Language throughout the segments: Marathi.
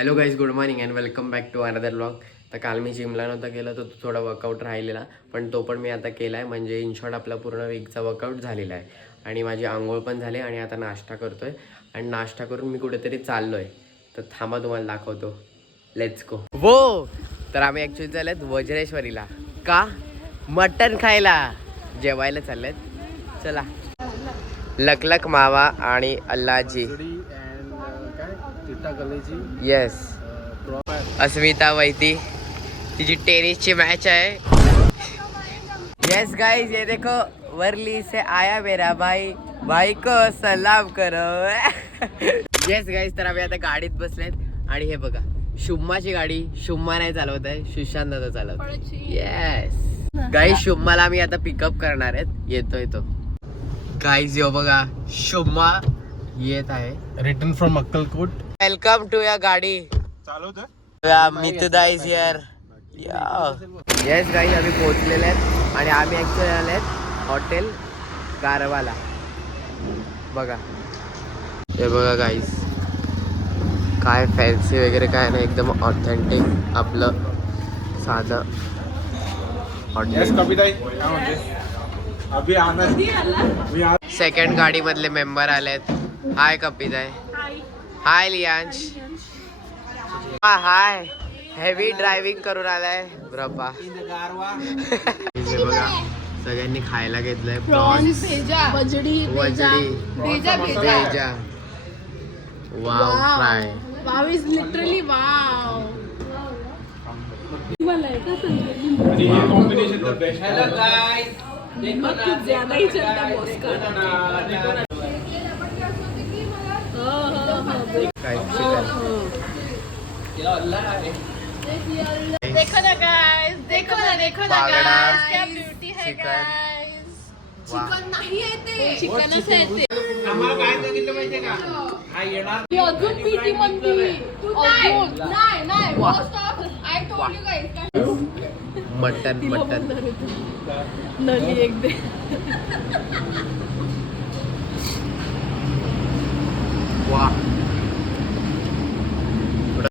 Hello guys, good morning and welcome back to another vlog. तर काल मी जिमला नव्हता गेलो तर थोडा वर्कआउट राहिलेला, पण तो पण मी आता केला आहे. म्हणजे इन शॉर्ट आपला पूर्ण वीकचा वर्कआउट झालेला आहे. आणि माझी आंघोळ पण झाली आणि आता नाश्ता करतो आहे. आणि नाश्ता करून मी कुठेतरी चाललो आहे. तर थांबा, तुम्हाला दाखवतो. Let's go. वो तर आम्ही ॲक्च्युली चाललेत वज्रेश्वरीला. का? मटण खायला. जेवायला चाललेत. चला. लकलक मावा आणि अल्लाजी. येस. अस्मिता वैदी, तिची टेनिसची मॅच आहे. यस गाइस, ये देखो वर्ली से आया मेरा भाई, भाई को सलाम करो. येस गाइस, तर आम्ही आता गाडीत बसलेत आणि हे बघा, शुम्माची गाडी. शुम्मा नाही चालवत आहे, सुशांत दादा चालवत. येस गाइस, शुम्माला आम्ही आता पिकअप करणार आहेत. येतोय तो. गाइस यो बघा, शुम्मा येत आहे. Return from Akkalkot. Welcome to या गाडी. चालवतोय. Mituda is here. Yes guys, आम्ही पोहोचलेले आहेत आणि आम्ही ॲक्च्युअली आले आहेत हॉटेल गारवाला. बघा, हे बघा गाईज, काय फॅन्सी वगैरे काय नाही, एकदम ऑथेंटिक आपलं साधं हॉटेल. सेकंड गाडीमधले मेंबर आलेत. हाय कपिताई. हाय लियांश. हाय. हेवी ड्रायव्हिंग करून आलाय ब्रपा. बघा, सगळ्यांनी खायला घेतलंय. प्रॉन्स, वजडी, भेजा, wow fry. Wow is literally wow. ज्यादा ही चलता मॉस्को. देखो ना गाइस, देखो ना गाइस, क्या ब्यूटी है गाइस. चिकन नाही आहे ते, चिकनच आहे ते. आम्हाला काय सांगितलं माहितीये का? हा येणार अजून पीटी म्हणती. नाही most of I told you guys. Mutton नली एक दे.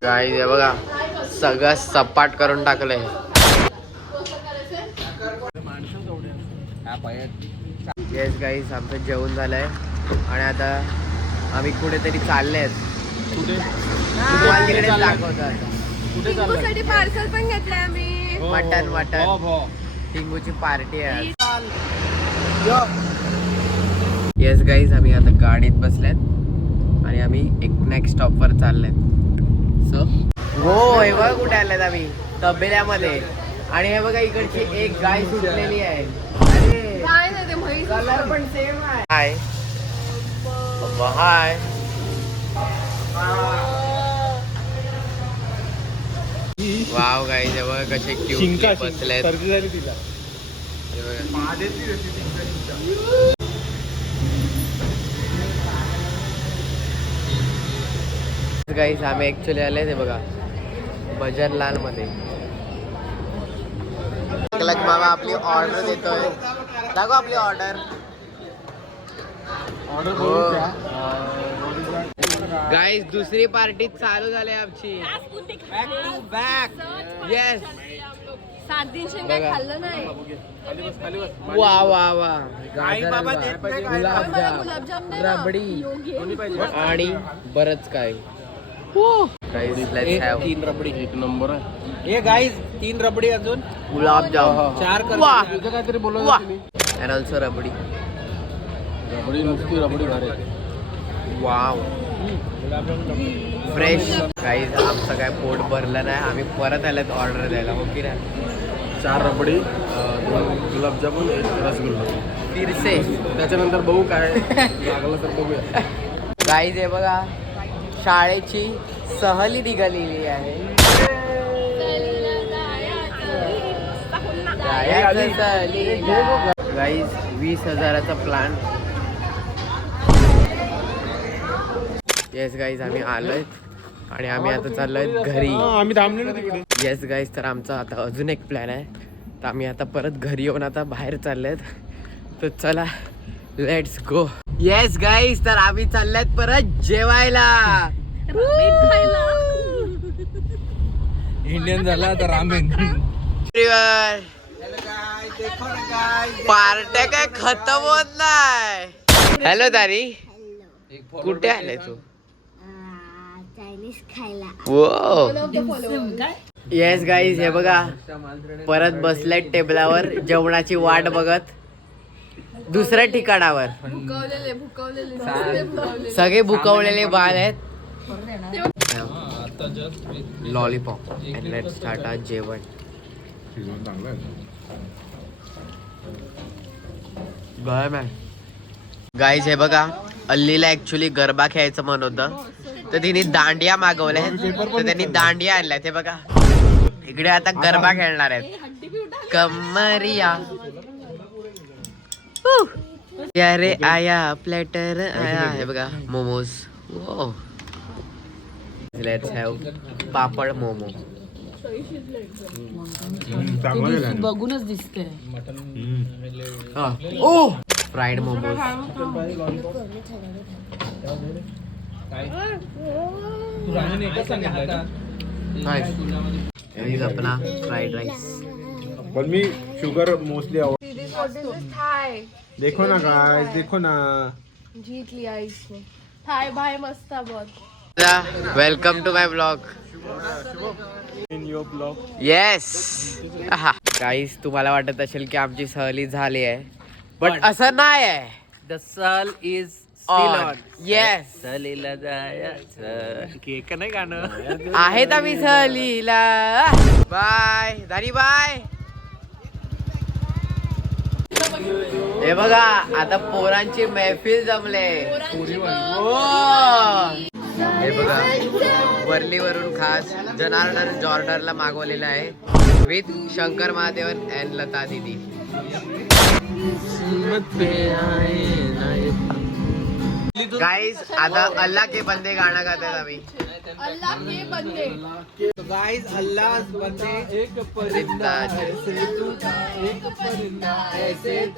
गाईज हे बघा, सगळं सपाट करून टाकलंय. येस गाईज, आमचं जेवण झालंय आणि आता आम्ही कुठेतरी चाललेत. तुम्हाला तिकडे दाखवतो आता. टिंगूसाठी पार्सल पण घेतलंय आम्ही. मटन टिंगूची पार्टी आहे. येस गाईज, आम्ही आता गाडीत बसल्यात आणि आम्ही एक नेक्स्ट स्टॉपवर चाललेत. हो, हे बघा कुठे आल्यात आम्ही, तबेल्यामध्ये. आणि हे बघा, इकडची एक गाय सुटलेली आहे. अरे कलर पण सेम आहे. हाय हाय. वाव गाईज, हे बघा कसे क्यूट बसलेत. गाईज, आम्ही ऍक्च्युली आले ते बघा भजनलाल मध्ये. मामा आपली ऑर्डर देतोय. दाखव आपली ऑर्डर. गाईज, दुसरी पार्टी चालू झाली आमची. बॅक. येस. 7 दिन शेंगा खाल्लं नाही. वा वा वा. गुलाबजाम, रबडी आणि बरंच काय. तीन रबडी एक नंबर आहे. हे गाईज, 3 रबडी अजून गुलाबजाम 4 काहीतरी बोलवा तुम्ही. And also rabri. नुसती रबडी भारी. Wow, fresh. गाईज, आमचं काय पोट भरलं नाही, आम्ही परत आल्यात ऑर्डर द्यायला. हो की नाही? 4 रबडी, 2 गुलाबजामुन, 1 रसगुल्ला. फिरसे. त्याच्यानंतर बघू काय लागलं तर बघूया. गाईज, हे बघा, शाळेची सहली निघालेली आहे. गाईज, 20,000चा प्लॅन. येस गाईज, आम्ही आलोय आणि आम्ही आता चाललोय घरी. आम्ही थांबलेलो तिकडे. येस गाईज, तर आमचा आता अजून एक प्लॅन आहे. तर आम्ही आता परत घरी येऊन आता बाहेर चाललेत. तर चला, लेट्स गो. येस गाईज, तर आम्ही चाललेत परत जेवायला. इंडियन झाला आता रामेन. पार्ट्या काय खतम होत नाही. हॅलो दारी, कुठे आले तू? चायनीज खायला. वो येस गाईज, हे बघा परत बसलाय टेबलावर जेवणाची वाट बघत दुसऱ्या ठिकाणावर. सगळे भुकवलेले बाळ आहेत. लॉलीपॉप अँड लेट्स स्टार्ट आवर जेवण. गाईज हे बघा, अल्लीला ऍक्च्युली गरबा खेळायचं मन होतं, तर तिने दांडिया मागवल्या, तर त्यांनी दांडिया आणल्या. ते बघा इकडे आता गरबा खेळणार आहेत. कमरिया अरे आया प्लेटर आया. हे बघा मोमोज. लेट्स हॅव पापड मोमो. बघूनच दिसते. ओ फ्राईड मोमोज. अपना फ्राइड राइस. पण मी शुगर मोस्टली देखो ना गाइस, देखो ना. जीत लिया इसने. हाय भाई मस्त बहुत. Welcome to my blog. In your blog. Yes guys, तुम्हाला वाटत असेल की आमची सहली झाली आहे, बट असं नाही आहे. The sun is still on. on. Yes सहलीला जायचं. केक नाही गाणं. आहेत आम्ही सहलीला. बाय धारी बाय. हे बघा आता पोरांची मैफिल जमले. हो. हे बघा वर्लीवरून खास जनार्दन जॉर्डरला मागवलेलं आहे विथ शंकर महादेवन अँड लता दीदी. गाइस आता अल्लाह के बंदे गाणं गात आहेत आम्ही. अल्लाह के बंदे. गाइस अल्लाह बंदे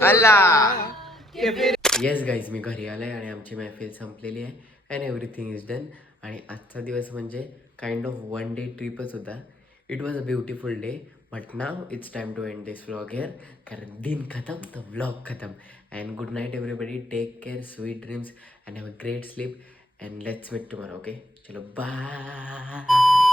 अल्लाह. येस गाईज, मी घरी आलोय आणि आमची महफिल संपलेली आहे अँड एव्हरीथिंग इज डन. आणि आजचा दिवस म्हणजे काइंड ऑफ वन डे ट्रिपच होता. It was a beautiful day, but now it's time to end this vlog here. कारण दिन खतम तर व्लॉग खतम. And good night everybody. Take care, sweet dreams and have a great sleep and let's meet tomorrow. Okay, चलो बाय.